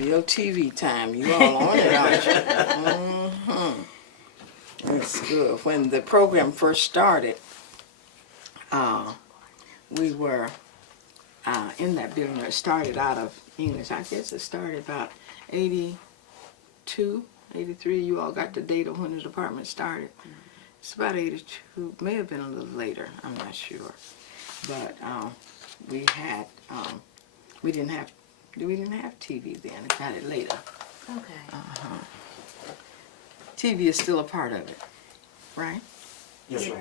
real TV time. You all on it, aren't you? Mm-hmm. That's good. When the program first started, we were in that building. It started out of English. I guess it started about 82, 83. You all got the date of when the department started. It's about 82. May have been a little later. I'm not sure. But we had, we didn't have TV then. It got it later. Okay. TV is still a part of it, right? Yes, It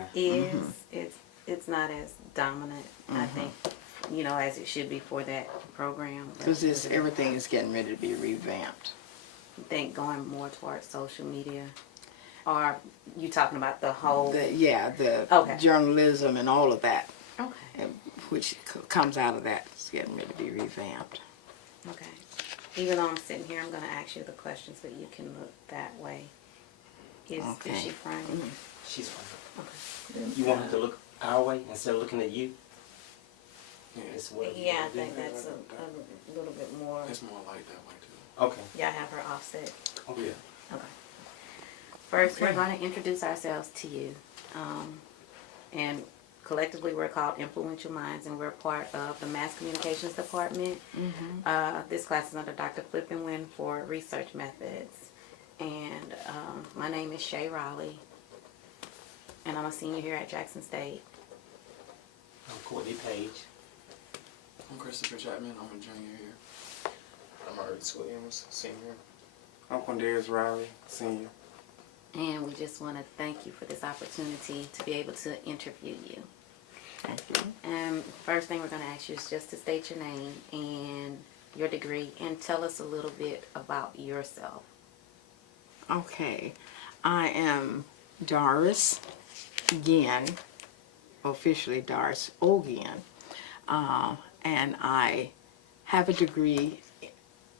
ma'am. is. It's not as dominant, I think, as it should be for that program. Because everything is getting ready to be revamped. I think going more towards social media. Or you talking about the whole? The Okay. journalism and all of that, Okay. which comes out of that, is getting ready to be revamped. Okay. Even though I'm sitting here, I'm going to ask you the questions, but you can look that way. Is she fronting? She's fine. Okay. You want her to look our way instead of looking at you? It's what you Yeah, I wanna do. think that's a little bit more. It's more like that way too. Okay. Y'all have her offset. Oh, yeah. Okay. First, Okay. we're going to introduce ourselves to you. And collectively, we're called Influential Minds, and we're part of the Mass Communications Department. This class is under Dr. Flippin Wynn for Research Methods. And my name is Shay Raleigh, and I'm a senior here at Jackson State. I'm Courtney Page. I'm Christopher Chapman. I'm a junior here. I'm Ernest Williams, senior. I'm Quindarius Riley, senior. And we just want to thank you for this opportunity to be able to interview you. Thank you. And first thing we're going to ask you is just to state your name and your degree and tell us a little bit about yourself. Okay. I am Doris Ginn, officially Doris O. Ginn, and I have a degree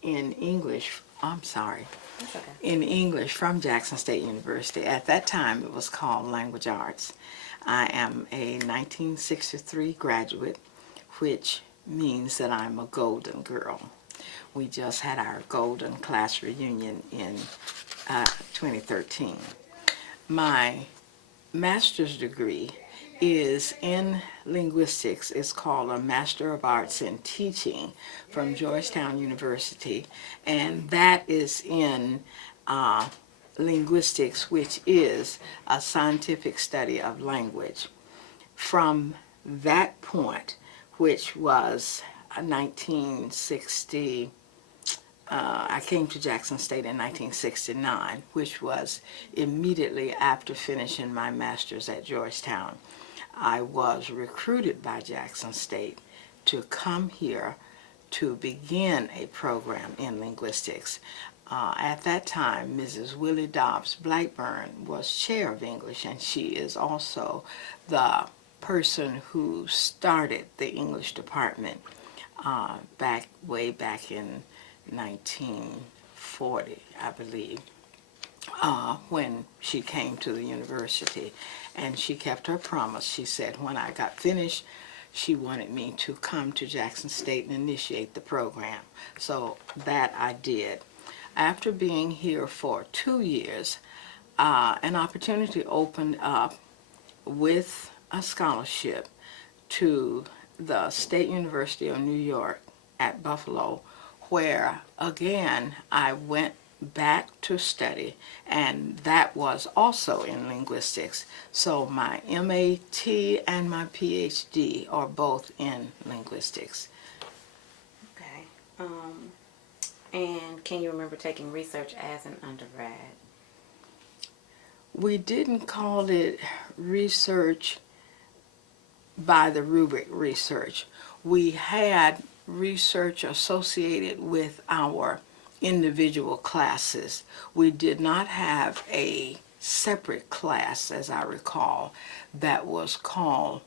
in English. I'm sorry. That's okay. In English from Jackson State University. At that time, it was called Language Arts. I am a 1963 graduate, which means that I'm a golden girl. We just had our golden class reunion in 2013. My master's degree is in linguistics. It's called a Master of Arts in Teaching from Georgetown University, and that is in linguistics, which is a scientific study of language. From that point, which was 1960, I came to Jackson State in 1969, which was immediately after finishing my master's at Georgetown. I was recruited by Jackson State to come here to begin a program in linguistics. At that time, Mrs. Willie Dobbs Blackburn was chair of English, and she is also the person who started the English department way back in 1940, I believe, when she came to the university. And she kept her promise. She said when I got finished, she wanted me to come to Jackson State and initiate the program. So that I did. After being here for 2 years, an opportunity opened up with a scholarship to the State University of New York at Buffalo, where again I went back to study, and that was also in linguistics. So my MAT and my PhD are both in linguistics. Okay. And can you remember taking research as an undergrad? We didn't call it research by the rubric research. We had research associated with our individual classes. We did not have a separate class, as I recall, that was called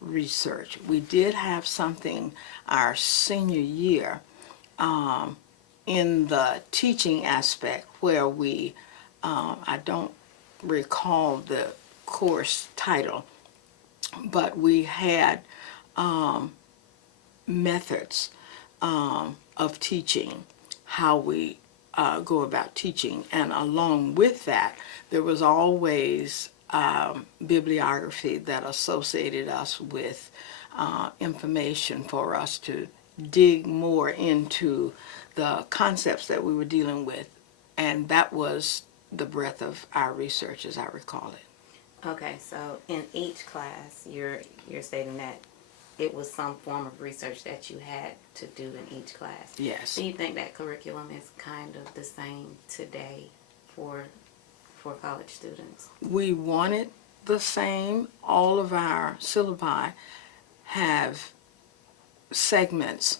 research. We did have something our senior year in the teaching aspect where we, I don't recall the course title, but we had methods of teaching how we go about teaching. And along with that, there was always bibliography that associated us with information for us to dig more into the concepts that we were dealing with. And that was the breadth of our research, as I recall it. Okay, so in each class, you're stating that it was some form of research that you had to do in each class. Yes. Do you think that curriculum is kind of the same today for college students? We want it the same. All of our syllabi have segments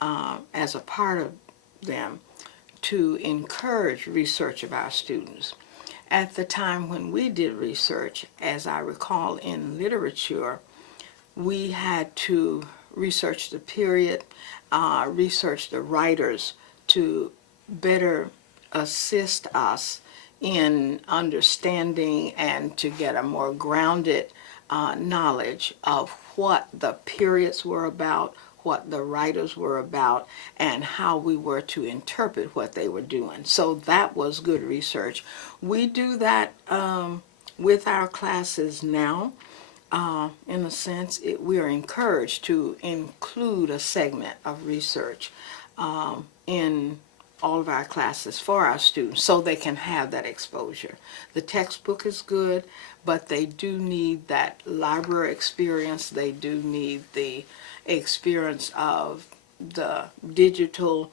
as a part of them to encourage research of our students. At the time when we did research, as I recall in literature, we had to research the period, research the writers to better assist us in understanding and to get a more grounded knowledge of what the periods were about, what the writers were about, and how we were to interpret what they were doing. So that was good research. We do that with our classes now. In a sense, we are encouraged to include a segment of research in all of our classes for our students so they can have that exposure. The textbook is good, but they do need that library experience. They do need the experience of the digital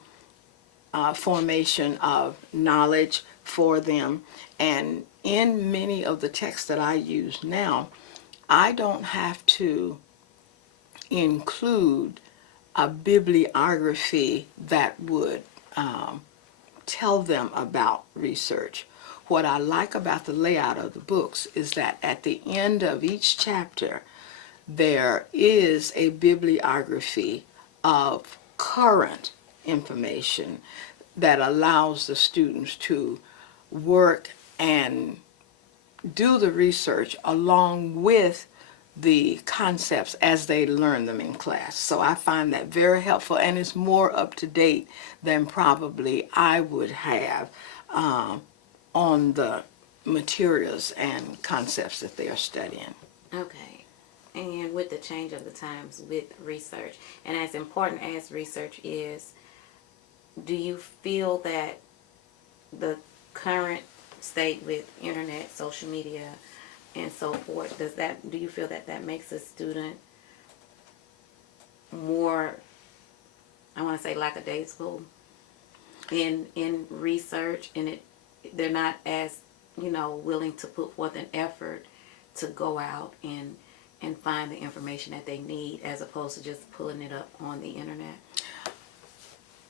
formation of knowledge for them. And in many of the texts that I use now, I don't have to include a bibliography that would tell them about research. What I like about the layout of the books is that at the end of each chapter, there is a bibliography of current information that allows the students to work and do the research along with the concepts as they learn them in class. So I find that very helpful, and it's more up to date than probably I would have on the materials and concepts that they are studying. Okay. And with the change of the times with research, and as important as research is, do you feel that the current state with internet, social media, and so forth, do you feel that makes a student more, I want to say, lackadaisical in research, and they're not as, willing to put forth an effort to go out and find the information that they need as opposed to just pulling it up on the internet?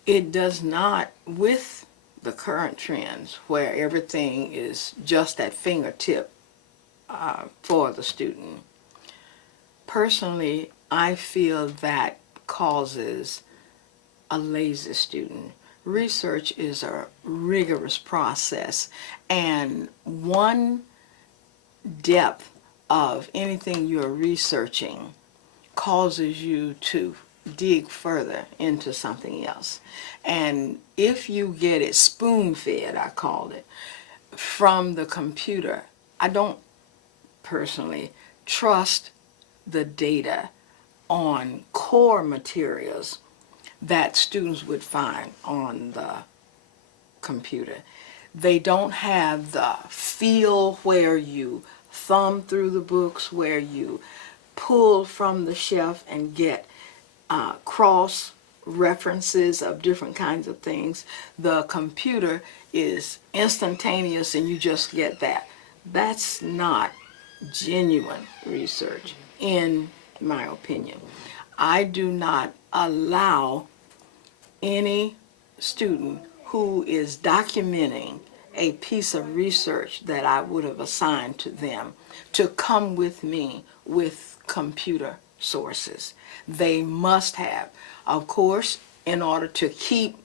It does not, with the current trends where everything is just at fingertip for the student. Personally, I feel that causes a lazy student. Research is a rigorous process, and one depth of anything you're researching causes you to dig further into something else. And if you get it spoon-fed, I call it, from the computer, I don't personally trust the data on core materials that students would find on the computer. They don't have the feel where you thumb through the books, where you pull from the shelf and get cross references of different kinds of things. The computer is instantaneous and you just get that. That's not genuine research, in my opinion. I do not allow any student who is documenting a piece of research that I would have assigned to them to come with me with computer sources. They must have. Of course, in order to keep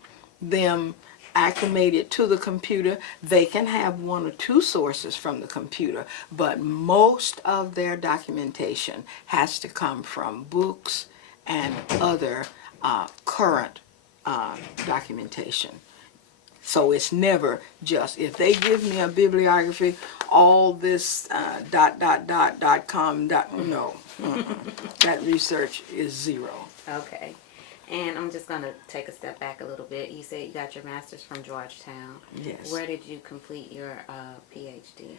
them acclimated to the computer, they can have one or two sources from the computer, but most of their documentation has to come from books and other current documentation. So it's never just, if they give me a bibliography, all this .com, no. That research is zero. Okay. And I'm just going to take a step back a little bit. You said you got your master's from Georgetown. Yes. Where did you complete your PhD?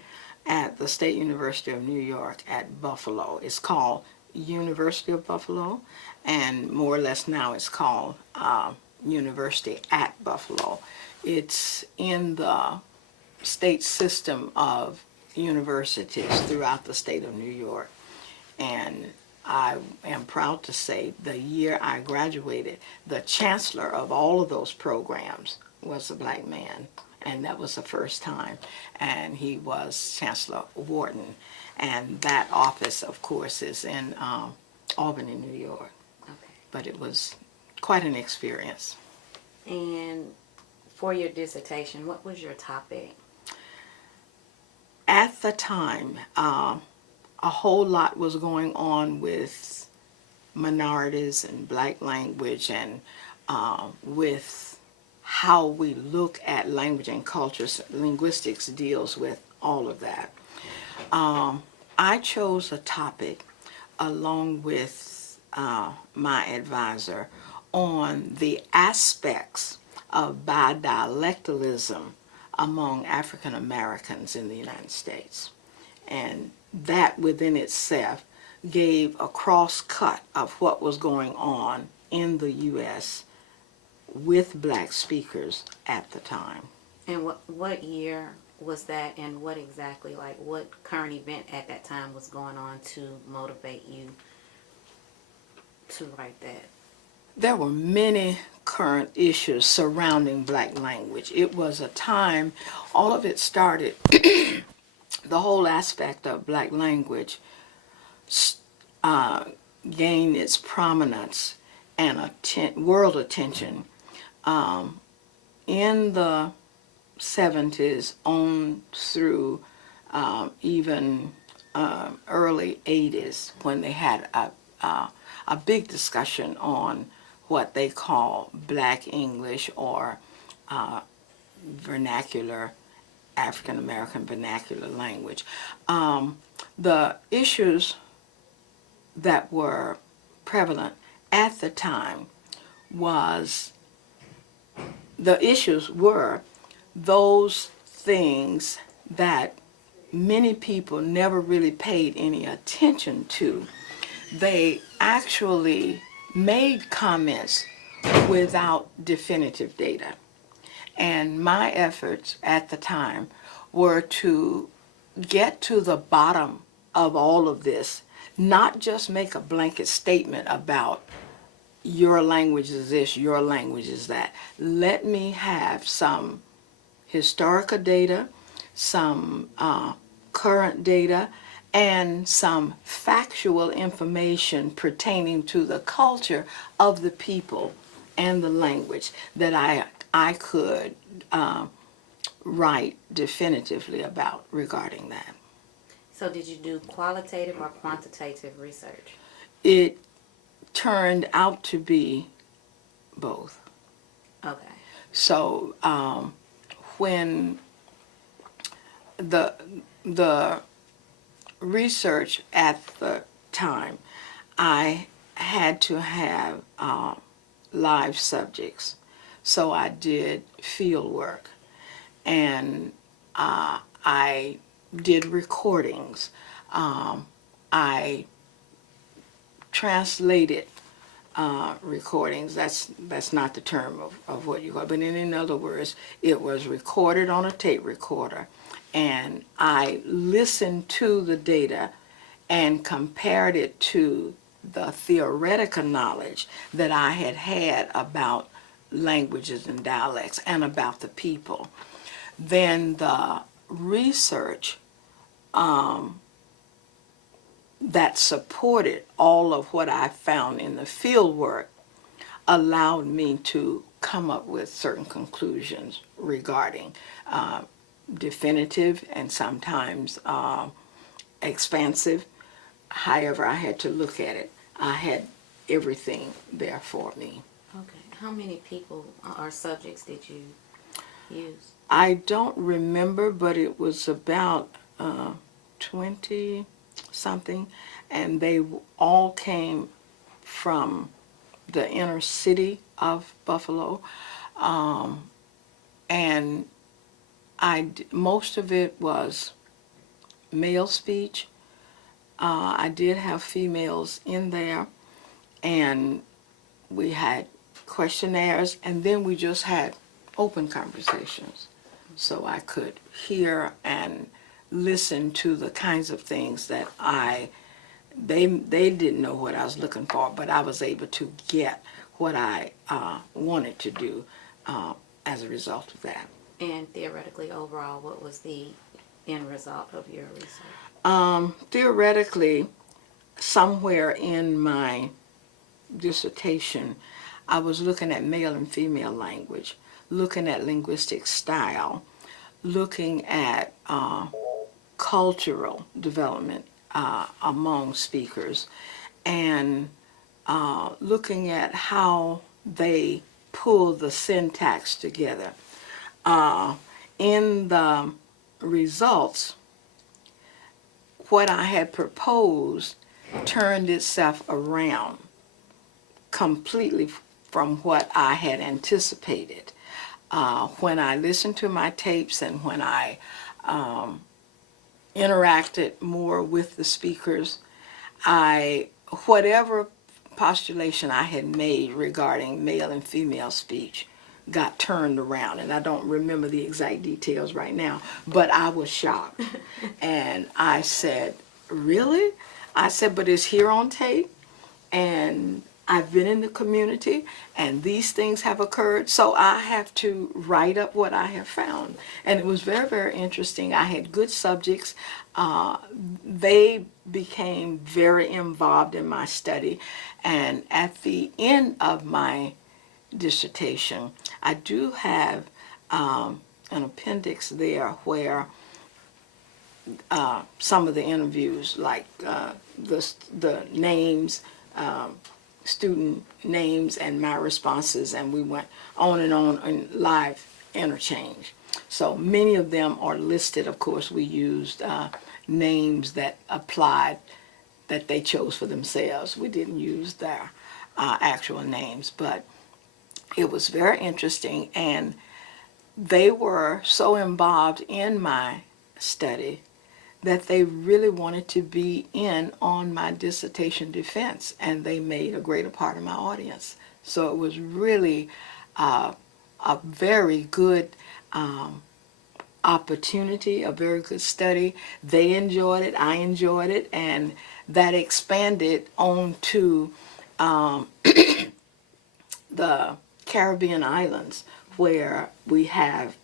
At the State University of New York at Buffalo. It's called University of Buffalo, and more or less now it's called University at Buffalo. It's in the state system of universities throughout the state of New York. And I am proud to say the year I graduated, the chancellor of all of those programs was a black man. And that was the first time. And he was Chancellor Wharton. And that office, of course, is in Albany, New York. Okay. But it was quite an experience. And for your dissertation, what was your topic? At the time, a whole lot was going on with minorities and black language, and with how we look at language and culture. Linguistics deals with all of that. I chose a topic along with my advisor on the aspects of bidialectalism among African Americans in the United States. And that within itself gave a cross cut of what was going on in the U.S. with black speakers at the time. And what year was that, and what exactly, like what current event at that time was going on to motivate you to write that? There were many current issues surrounding black language. It was a time, all of it started, the whole aspect of black language gained its prominence and world attention in the 70s on through even early 80s, when they had a big discussion on what they call Black English, or vernacular, African American vernacular language. The issues that were prevalent at the time were those things that many people never really paid any attention to. They actually made comments without definitive data. And my efforts at the time were to get to the bottom of all of this, not just make a blanket statement about your language is this, your language is that. Let me have some historical data, some current data, and some factual information pertaining to the culture of the people and the language that I could write definitively about regarding that. So did you do qualitative or quantitative research? It turned out to be both. Okay. So when the research at the time, I had to have live subjects. So I did field work, and I did recordings. I translated recordings. That's not the term of what you call it, but in other words, it was recorded on a tape recorder, and I listened to the data and compared it to the theoretical knowledge that I had had about languages and dialects and about the people. Then the research that supported all of what I found in the field work allowed me to come up with certain conclusions regarding definitive and sometimes expansive. However I had to look at it, I had everything there for me. Okay. How many people or subjects did you use? I don't remember, but it was about 20 something, and they all came from the inner city of Buffalo. And most of it was male speech. I did have females in there, and we had questionnaires, and then we just had open conversations. So I could hear and listen to the kinds of things that they didn't know what I was looking for, but I was able to get what I wanted to do as a result of that. And theoretically, overall, what was the end result of your research? Theoretically, somewhere in my dissertation, I was looking at male and female language, looking at linguistic style, looking at cultural development among speakers, and looking at how they pull the syntax together. In the results, what I had proposed turned itself around completely from what I had anticipated. When I listened to my tapes and when I interacted more with the speakers, whatever postulation I had made regarding male and female speech got turned around, and I don't remember the exact details right now, but I was shocked. And I said, really? I said, but it's here on tape, and I've been in the community, and these things have occurred, so I have to write up what I have found. And it was very, very interesting. I had good subjects. They became very involved in my study, and at the end of my dissertation, I do have an appendix there where some of the interviews, like the names, student names and my responses, and we went on in live interchange. So many of them are listed. Of course, we used names that applied, that they chose for themselves. We didn't use their actual names, but it was very interesting, and they were so involved in my study that they really wanted to be in on my dissertation defense, and they made a greater part of my audience. So it was really a very good opportunity, a very good study. They enjoyed it, I enjoyed it, and that expanded on to the Caribbean islands, where we have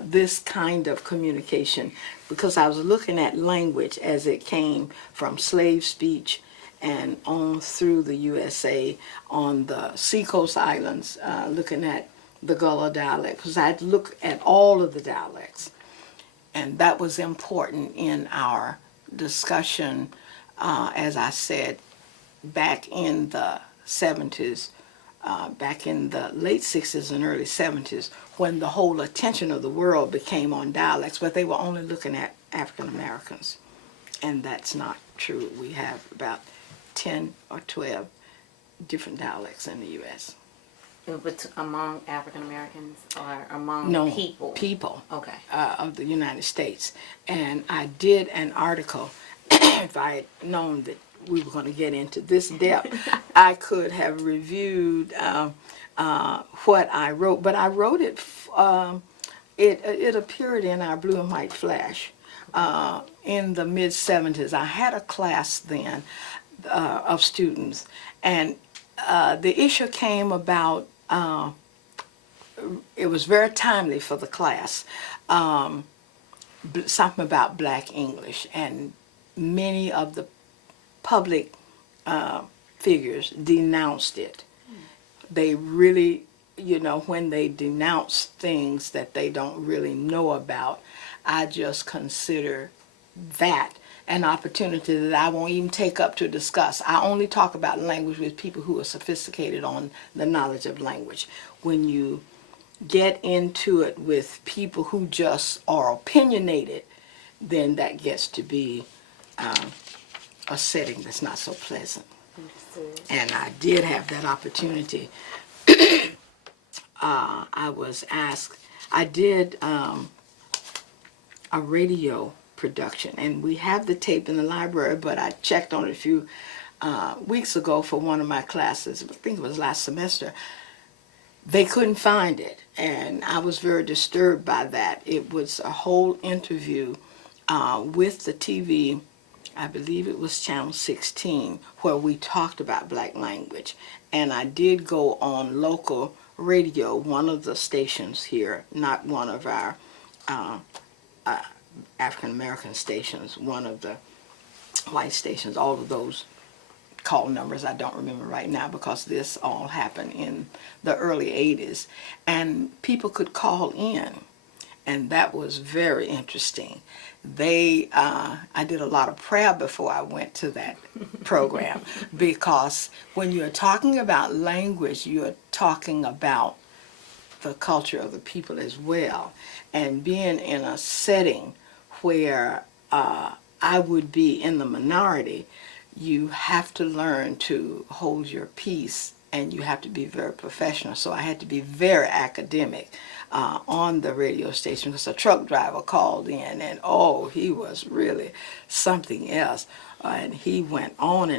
this kind of communication, because I was looking at language as it came from slave speech and on through the USA on the seacoast islands, looking at the Gullah dialect, because I'd look at all of the dialects. And that was important in our discussion, as I said, back in the 70s, back in the late 60s and early 70s, when the whole attention of the world became on dialects, but they were only looking at African Americans. And that's not true. We have about 10 or 12 different dialects in the U.S. But among African Americans or among No, people? people Okay. of the United States. And I did an article, if I had known that we were going to get into this depth, I could have reviewed what I wrote, but I wrote it, it appeared in our Blue and White Flash in the mid-70s. I had a class then of students, and the issue came about, it was very timely for the class, something about Black English, and many of the public figures denounced it. They really, when they denounce things that they don't really know about, I just consider that an opportunity that I won't even take up to discuss. I only talk about language with people who are sophisticated on the knowledge of language. When you get into it with people who just are opinionated, then that gets to be a setting that's not so pleasant. Understood. And I did have that opportunity. I was asked, I did a radio production, and we have the tape in the library, but I checked on it a few weeks ago for one of my classes. I think it was last semester. They couldn't find it, and I was very disturbed by that. It was a whole interview with the TV, I believe it was Channel 16, where we talked about black language. And I did go on local radio, one of the stations here, not one of our African American stations, one of the white stations. All of those call numbers I don't remember right now, because this all happened in the early 80s, and people could call in, and that was very interesting. I did a lot of prayer before I went to that program, because when you're talking about language, you're talking about the culture of the people as well. And being in a setting where I would be in the minority, you have to learn to hold your peace, and you have to be very professional. So I had to be very academic on the radio station, because a truck driver called in, and oh, he was really something else. And he went on,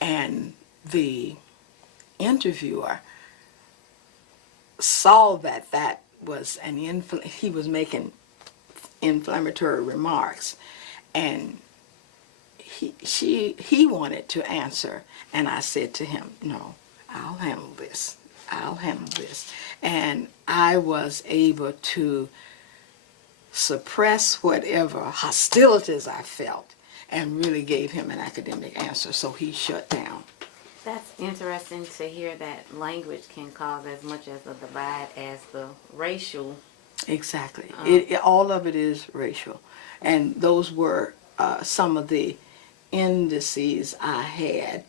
and the interviewer saw that that was he was making inflammatory remarks, and he wanted to answer, and I said to him, no, I'll handle this. And I was able to suppress whatever hostilities I felt, and really gave him an academic answer, so he shut down. That's interesting to hear that language can cause as much as a divide as the racial. Exactly. All of it is racial. And those were some of the indices I had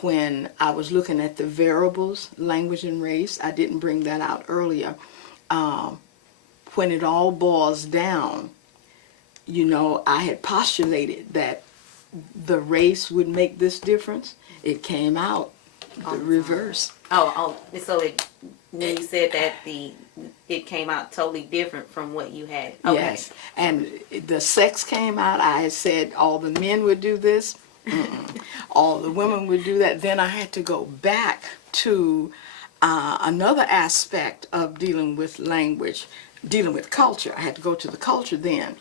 when I was looking at the variables, language and race. I didn't bring that out earlier. When it all boils down, you know, I had postulated that the race would make this difference. It came out the reverse. So when you said that it came out totally different from what you had. Okay. Yes, and the sex came out. I had said all the men would do this, all the women would do that. Then I had to go back to another aspect of dealing with language, dealing with culture. I had to go to the culture then.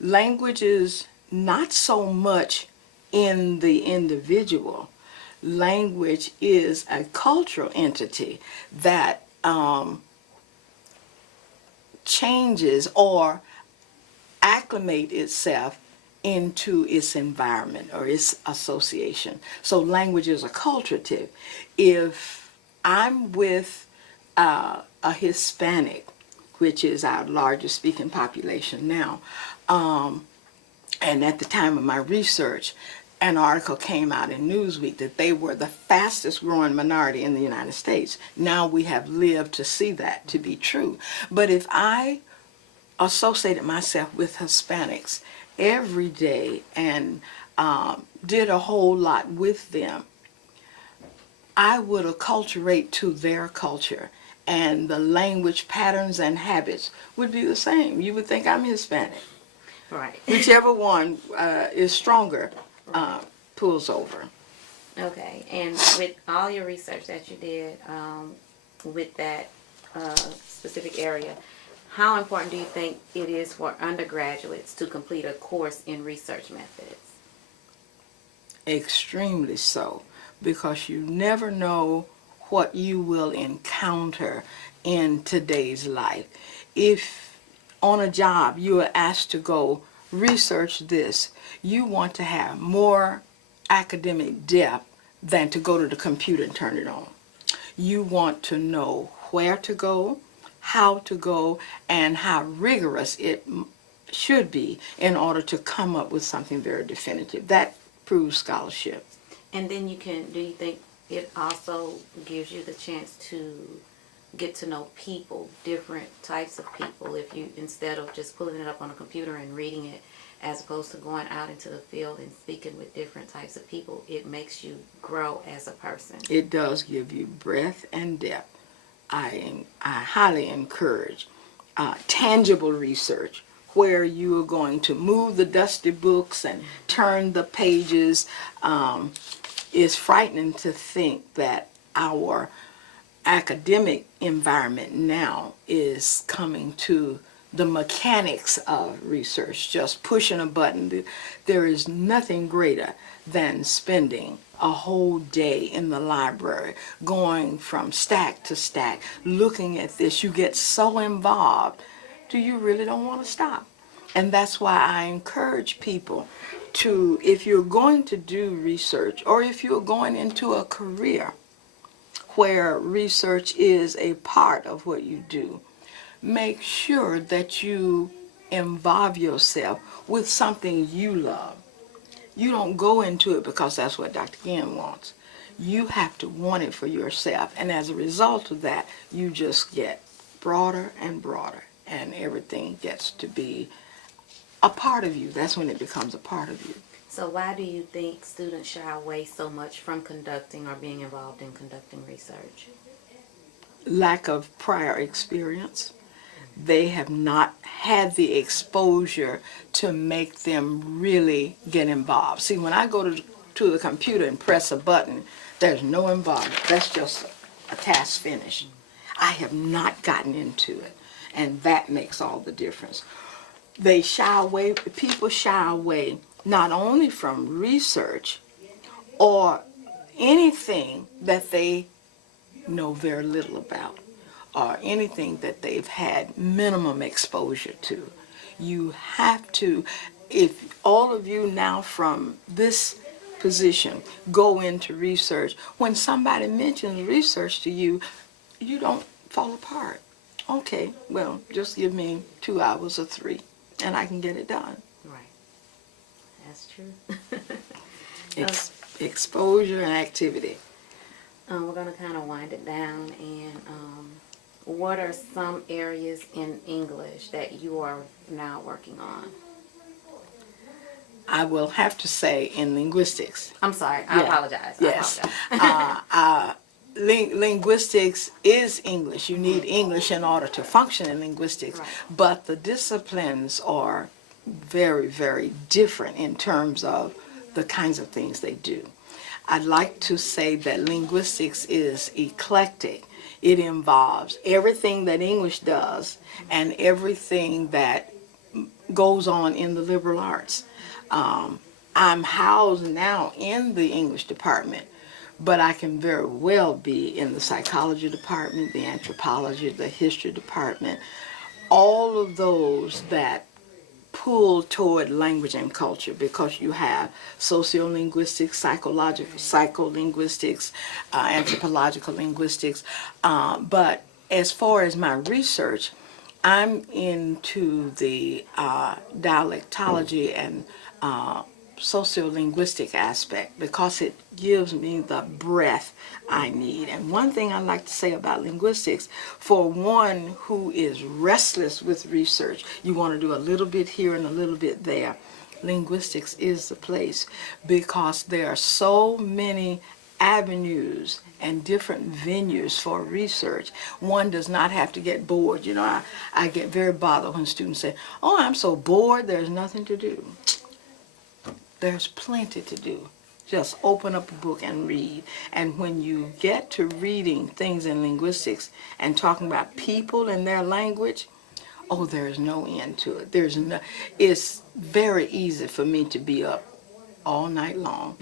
Language is not so much in the individual. Language is a cultural entity that changes or acclimate itself into its environment or its association. So language is acculturative. If I'm with a Hispanic, which is our largest speaking population now, and at the time of my research, an article came out in Newsweek that they were the fastest growing minority in the United States. Now we have lived to see that to be true. But if I associated myself with Hispanics every day and did a whole lot with them, I would acculturate to their culture, and the language patterns and habits would be the same. You would think I'm Hispanic. Right. Whichever one is stronger pulls over. Okay. And with all your research that you did with that specific area, how important do you think it is for undergraduates to complete a course in research methods? Extremely so, because you never know what you will encounter in today's life. If on a job you are asked to go research this, you want to have more academic depth than to go to the computer and turn it on. You want to know where to go, how to go, and how rigorous it should be in order to come up with something very definitive. That proves scholarship. And then do you think it also gives you the chance to get to know people, different types of people, if you, instead of just pulling it up on a computer and reading it, as opposed to going out into the field and speaking with different types of people, it makes you grow as a person. It does give you breadth and depth. I highly encourage tangible research where you are going to move the dusty books and turn the pages. It's frightening to think that our academic environment now is coming to the mechanics of research, just pushing a button. There is nothing greater than spending a whole day in the library, going from stack to stack, looking at this. You get so involved, you really don't want to stop. And that's why I encourage people to, if you're going to do research, or if you're going into a career where research is a part of what you do, make sure that you involve yourself with something you love. You don't go into it because that's what Dr. Ginn wants. You have to want it for yourself. And as a result of that, you just get broader and broader, and everything gets to be a part of you. That's when it becomes a part of you. So why do you think students shy away so much from conducting or being involved in conducting research? Lack of prior experience. They have not had the exposure to make them really get involved. See, when I go to the computer and press a button, there's no involvement. That's just a task finished. I have not gotten into it, and that makes all the difference. They shy away, people shy away not only from research or anything that they know very little about, or anything that they've had minimum exposure to. You have to, if all of you now from this position go into research, when somebody mentions research to you, you don't fall apart. Okay, well, just give me 2 hours or 3, and I can get it done. Right. That's true. Exposure and activity. We're going to kind of wind it down, and what are some areas in English that you are now working on? I will have to say in linguistics. I'm sorry, I Yeah. apologize. Yes. I apologize. Linguistics is English. You need English in order to function in linguistics. Right. But the disciplines are very, very different in terms of the kinds of things they do. I'd like to say that linguistics is eclectic. It involves everything that English does and everything that goes on in the liberal arts. I'm housed now in the English department, but I can very well be in the psychology department, the anthropology, the history department, all of those that pull toward language and culture, because you have sociolinguistics, psycholinguistics, anthropological linguistics. But as far as my research, I'm into the dialectology and sociolinguistic aspect, because it gives me the breadth I need. And one thing I like to say about linguistics, for one who is restless with research, you want to do a little bit here and a little bit there, linguistics is the place, because there are so many avenues and different venues for research. One does not have to get bored. You know, I get very bothered when students say, "Oh, I'm so bored, there's nothing to do." There's plenty to do. Just open up a book and read. And when you get to reading things in linguistics and talking about people and their language, oh, there's no end to it. It's very easy for me to be up all night long,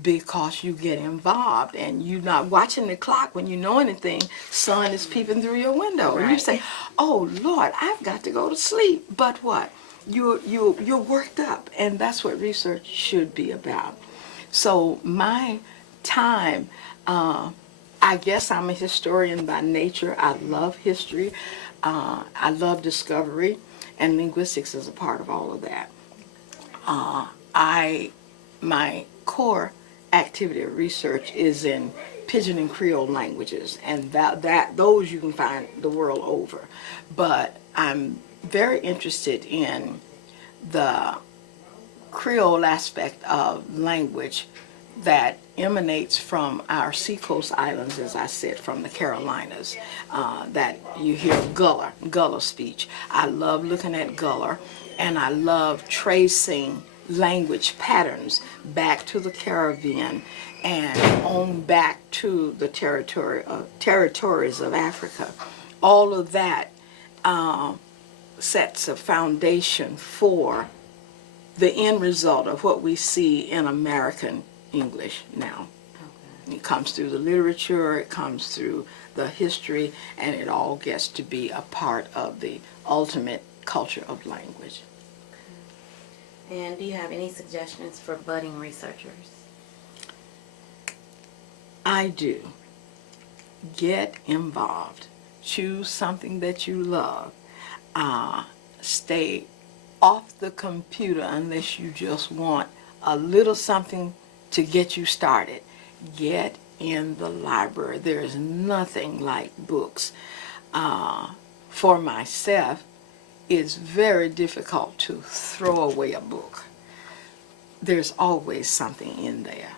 because you get involved and you're not watching the clock when you know anything. Sun is peeping through your window, and you say, "Oh Lord, I've got to go to sleep." But what? You're worked up, and that's what research should be about. So my time, I guess I'm a historian by nature. I love history. I love discovery, and linguistics is a part of all of that. My core activity of research is in Pidgin and Creole languages, and those you can find the world over. But I'm very interested in the Creole aspect of language that emanates from our seacoast islands, as I said, from the Carolinas, that you hear Gullah speech. I love looking at Gullah, and I love tracing language patterns back to the Caribbean and on back to the territories of Africa. All of that sets a foundation for the end result of what we see in American English now. Okay. It comes through the literature, it comes through the history, and it all gets to be a part of the ultimate culture of language. Okay. And do you have any suggestions for budding researchers? I do. Get involved. Choose something that you love. Stay off the computer unless you just want a little something to get you started. Get in the library. There is nothing like books. For myself, it's very difficult to throw away a book. There's always something in there.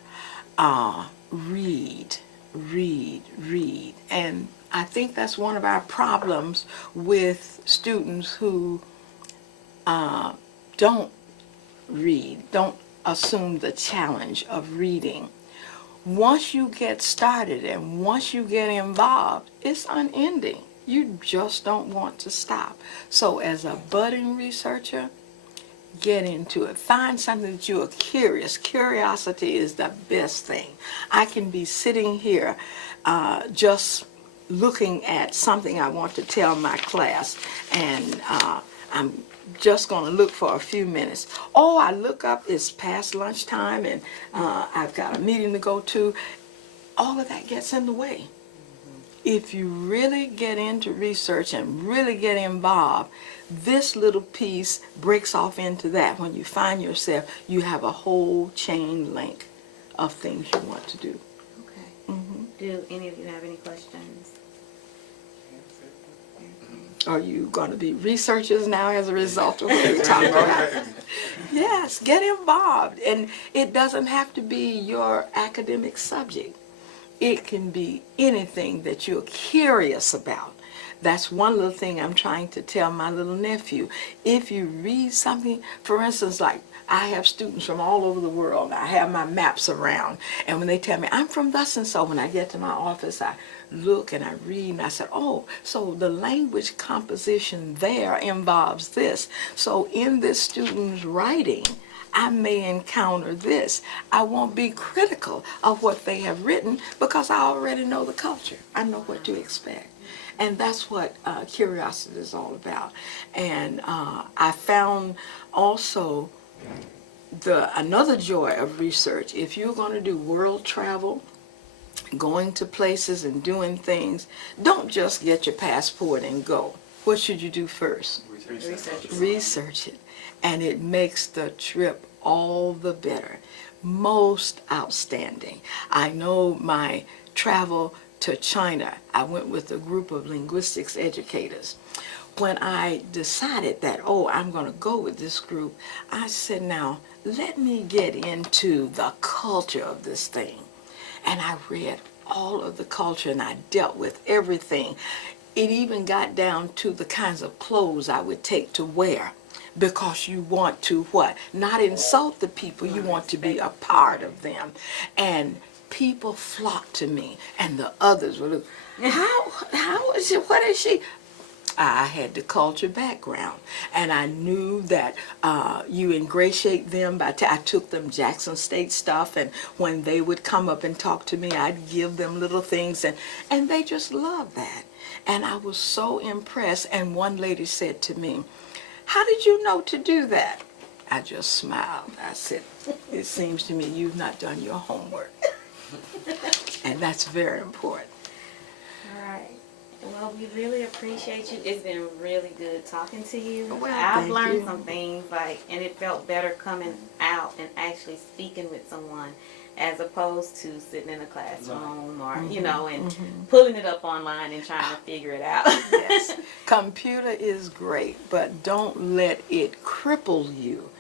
Read. And I think that's one of our problems with students who don't read, don't assume the challenge of reading. Once you get started and once you get involved, it's unending. You just don't want to stop. So as a budding researcher, get into it. Find something that you are curious. Curiosity is the best thing. I can be sitting here just looking at something I want to tell my class, and I'm just going to look for a few minutes. Oh, I look up, it's past lunchtime, and I've got a meeting to go to. All of that gets in the way. If you really get into research and really get involved, this little piece breaks off into that. When you find yourself, you have a whole chain link of things you want to do. Okay. Mm-hmm. Do any of you have any questions? Are you going to be researchers now as a result of what we're talking about? Yes, get involved. And it doesn't have to be your academic subject. It can be anything that you're curious about. That's one little thing I'm trying to tell my little nephew. If you read something, for instance, like I have students from all over the world. I have my maps around. And when they tell me, I'm from thus and so, when I get to my office, I look and I read and I said, oh, so the language composition there involves this. So in this student's writing, I may encounter this. I won't be critical of what they have written because I already know the culture. I know what to expect. And that's what curiosity is all about. And I found also another joy of research. If you're going to do world travel, going to places and doing things, don't just get your passport and go. What should you do first? Research it. And it makes the trip all the better. Most outstanding. I know my travel to China, I went with a group of linguistics educators. When I decided that, oh, I'm going to go with this group, I said, now, let me get into the culture of this thing. And I read all of the culture and I dealt with everything. It even got down to the kinds of clothes I would take to wear. Because you want to what? Not insult the people, you want to be a part of them. And people flocked to me, and the others were like, how is it, what is she? I had the culture background, and I knew that you ingratiate them by I took them Jackson State stuff, and when they would come up and talk to me, I'd give them little things, and they just loved that. And I was so impressed, and one lady said to me, how did you know to do that? I just smiled. I said, it seems to me you've not done your homework. And that's very important. All right. Well, we really appreciate you. It's been really good talking to you. Well, I've thank learned you. some things, and it felt better coming out and actually speaking with someone as opposed to sitting in a classroom or, and pulling it up online and trying to figure it out. Yes. Computer is great, but don't let it cripple you.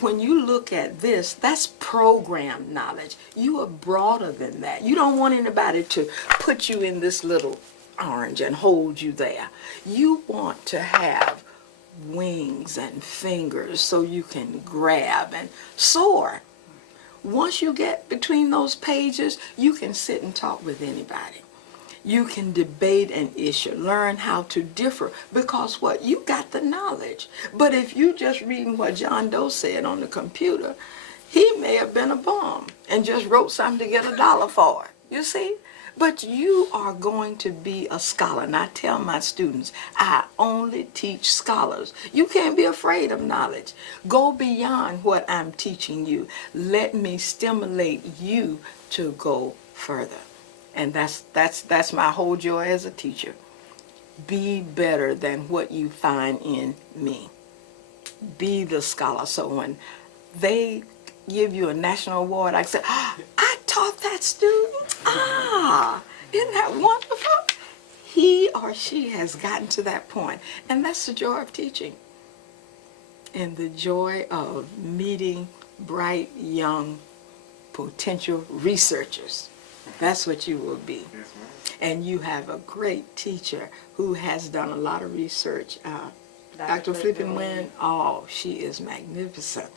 When you look at this, that's program knowledge. You are broader than that. You don't want anybody to put you in this little orange and hold you there. You want to have wings and fingers so you can grab and soar. Once you get between those pages, you can sit and talk with anybody. You can debate an issue, learn how to differ, because what? You got the knowledge. But if you just reading what John Doe said on the computer, he may have been a bum and just wrote something to get $1 for it. You see? But you are going to be a scholar. And I tell my students, I only teach scholars. You can't be afraid of knowledge. Go beyond what I'm teaching you. Let me stimulate you to go further. And that's my whole joy as a teacher. Be better than what you find in me. Be the scholar. So when they give you a national award, I say, I taught that student. Isn't that wonderful? He or she has gotten to that point. And that's the joy of teaching. And the joy of meeting bright, young, potential researchers. That's what you will be. Yes, ma'am. And you have a great teacher who has done a lot of research. Dr. Flippin Wynn, she is magnificent.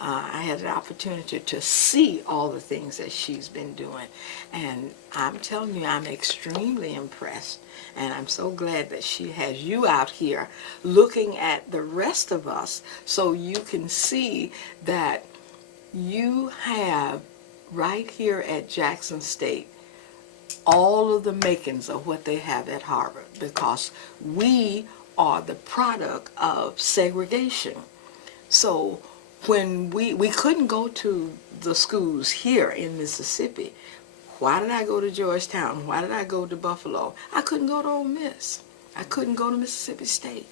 I had an opportunity to see all the things that she's been doing. And I'm telling you, I'm extremely impressed. And I'm so glad that she has you out here looking at the rest of us so you can see that you have right here at Jackson State all of the makings of what they have at Harvard, because we are the product of segregation. So when we couldn't go to the schools here in Mississippi, why did I go to Georgetown? Why did I go to Buffalo? I couldn't go to Ole Miss. I couldn't go to Mississippi State.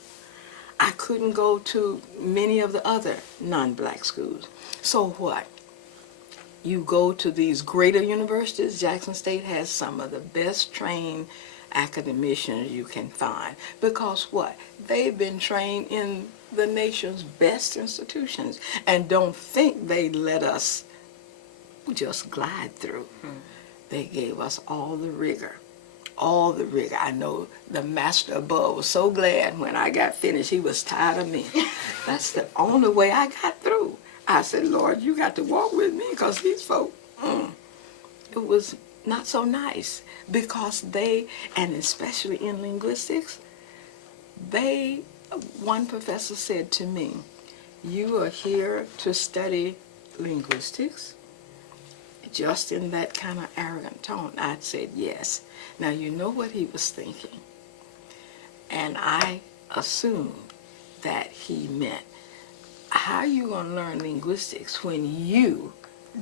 I couldn't go to many of the other non-black schools. So what? You go to these greater universities. Jackson State has some of the best trained academicians you can find. Because what? They've been trained in the nation's best institutions, and don't think they let us just glide through. They gave us all the rigor. All the rigor. I know the master above was so glad when I got finished. He was tired of me. That's the only way I got through. I said, Lord, you got to walk with me, because these folk, it was not so nice, because they, and especially in linguistics, one professor said to me, you are here to study linguistics? Just in that kind of arrogant tone. I said, yes. Now, you know what he was thinking. And I assumed that he meant, how are you going to learn linguistics when you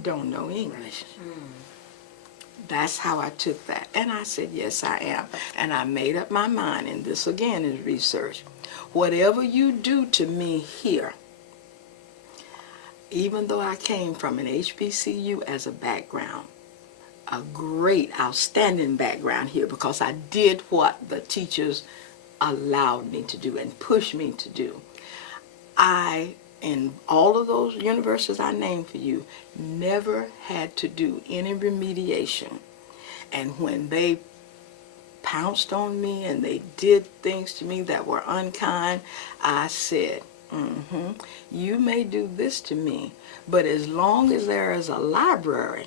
don't know English? That's how I took that. And I said, yes, I am. And I made up my mind, and this again is research. Whatever you do to me here, even though I came from an HBCU as a background, a great, outstanding background here, because I did what the teachers allowed me to do and pushed me to do. In all of those universities I named for you, never had to do any remediation. And when they pounced on me and they did things to me that were unkind, I said, you may do this to me, but as long as there is a library,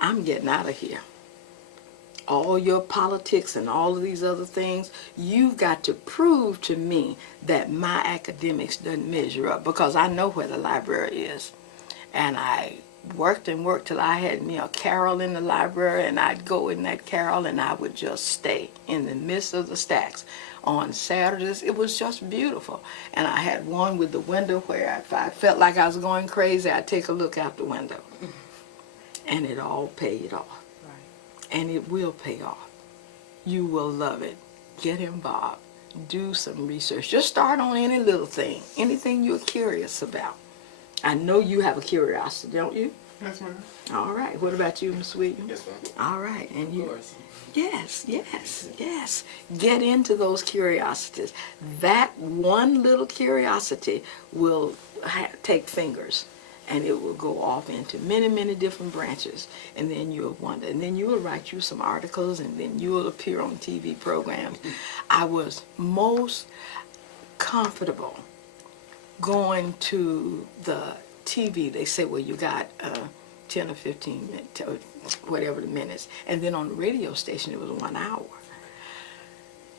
I'm getting out of here. All your politics and all of these other things, you've got to prove to me that my academics doesn't measure up, because I know where the library is. And I worked and worked till I had me a carrel in the library, and I'd go in that carrel and I would just stay in the midst of the stacks. On Saturdays, it was just beautiful. And I had one with the window where if I felt like I was going crazy, I'd take a look out the window. And it all paid off. And it will pay off. You will love it. Get involved. Do some research. Just start on any little thing, anything you're curious about. I know you have a curiosity, don't you? Yes, ma'am. All right. What about you, Miss Williams? Yes, ma'am. All right. And Of you? course. Yes, yes, yes. Get into those curiosities. That one little curiosity will take fingers, and it will go off into many, many different branches. And then you'll wonder. And then you will write you some articles, and then you will appear on TV programs. I was most comfortable going to the TV. They say, well, you got 10 or 15 minutes, or whatever the minutes. And then on the radio station, it was 1 hour.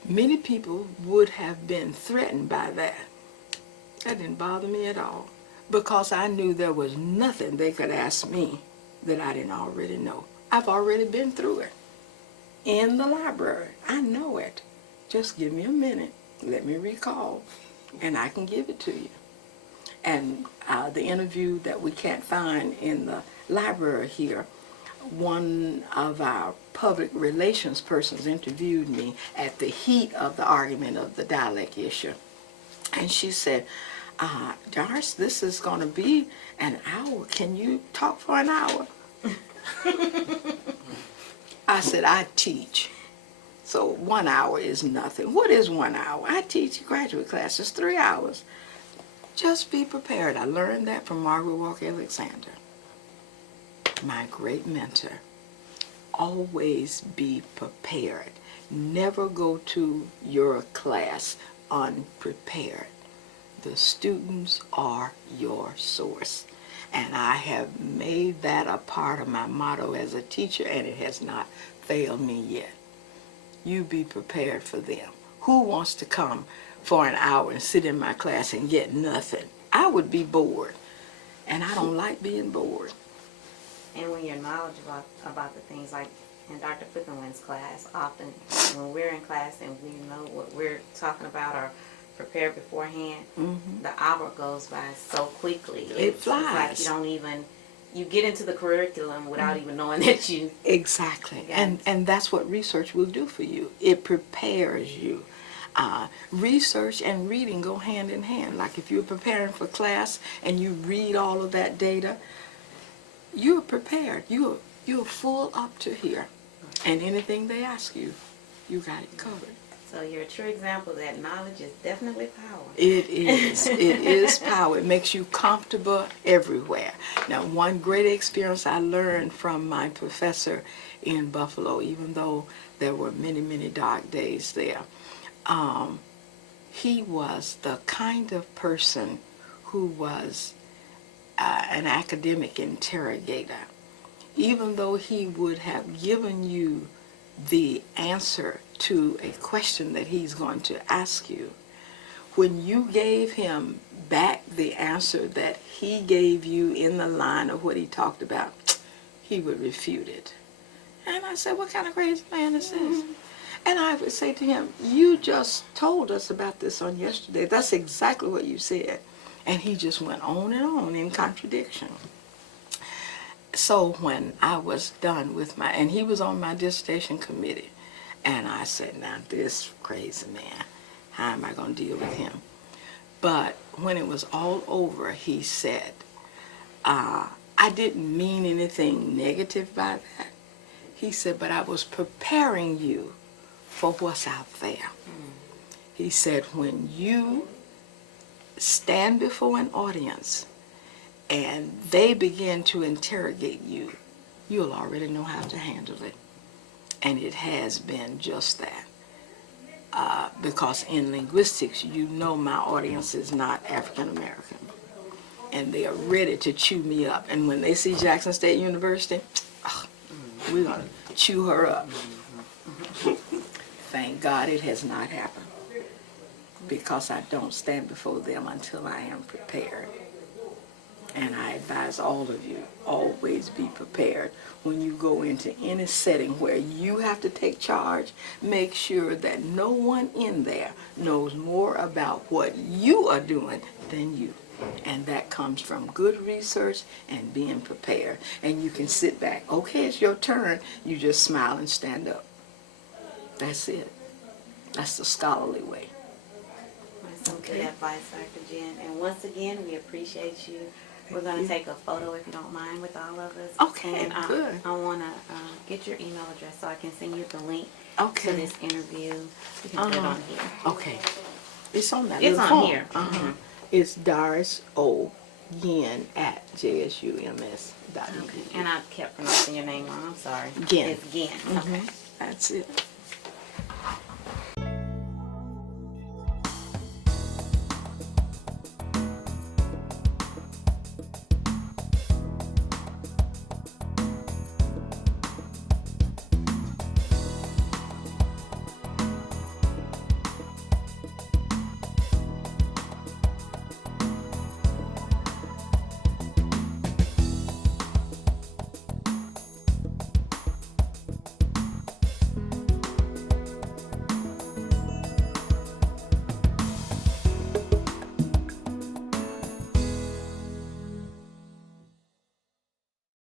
Many people would have been threatened by that. That didn't bother me at all, because I knew there was nothing they could ask me that I didn't already know. I've already been through it in the library. I know it. Just give me a minute. Let me recall, and I can give it to you. And the interview that we can't find in the library here, one of our public relations persons interviewed me at the heat of the argument of the dialect issue. And she said, Doris, this is going to be an hour. Can you talk for an hour? I said, I teach. So 1 hour is nothing. What is 1 hour? I teach graduate classes 3 hours. Just be prepared. I learned that from Margaret Walker Alexander, my great mentor. Always be prepared. Never go to your class unprepared. The students are your source. And I have made that a part of my motto as a teacher, and it has not failed me yet. You be prepared for them. Who wants to come for an hour and sit in my class and get nothing? I would be bored, and I don't like being bored. And when you're knowledgeable about the things, like in Dr. Flickenwin's class, often when we're in class and we know what we're talking about or prepared beforehand, the hour goes by so quickly. It It's flies. like you don't even, you get into the curriculum without even knowing that you. Exactly. Yes. And that's what research will do for you. It prepares you. Research and reading go hand in hand. Like if you're preparing for class and you read all of that data, you're prepared. You're full up to here. And anything they ask you, you got it covered. So you're a true example that knowledge is definitely power. It is. It is power. It makes you comfortable everywhere. Now, one great experience I learned from my professor in Buffalo, even though there were many, many dark days there, he was the kind of person who was an academic interrogator. Even though he would have given you the answer to a question that he's going to ask you, when you gave him back the answer that he gave you in the line of what he talked about, he would refute it. And I said, what kind of crazy man is this? And I would say to him, you just told us about this on yesterday. That's exactly what you said. And he just went on and on in contradiction. So when I was done with and he was on my dissertation committee, and I said, now this crazy man, how am I going to deal with him? But when it was all over, he said, I didn't mean anything negative by that. He said, but I was preparing you for what's out there. He said, when you stand before an audience and they begin to interrogate you, you'll already know how to handle it. And it has been just that. Because in linguistics, you know my audience is not African American. And they are ready to chew me up. And when they see Jackson State University, we're going to chew her up. Thank God it has not happened. Because I don't stand before them until I am prepared. And I advise all of you, always be prepared. When you go into any setting where you have to take charge, make sure that no one in there knows more about what you are doing than you. And that comes from good research and being prepared. And you can sit back. Okay, it's your turn. You just smile and stand up. That's it. That's the scholarly way. That's some good Okay. advice, Dr. Ginn. And once again, we appreciate you. We're going to take a photo, if you don't mind, with all of us. Okay, And good. I want to get your email address so I can send you the link Okay. to this interview. You can put it on here. Okay. It's on that It's little on form. here. Uh-huh. It's Doris O. Ginn at jsums.edu. Okay. And I kept pronouncing your name wrong. I'm sorry. Ginn. It's Ginn. Okay. That's it.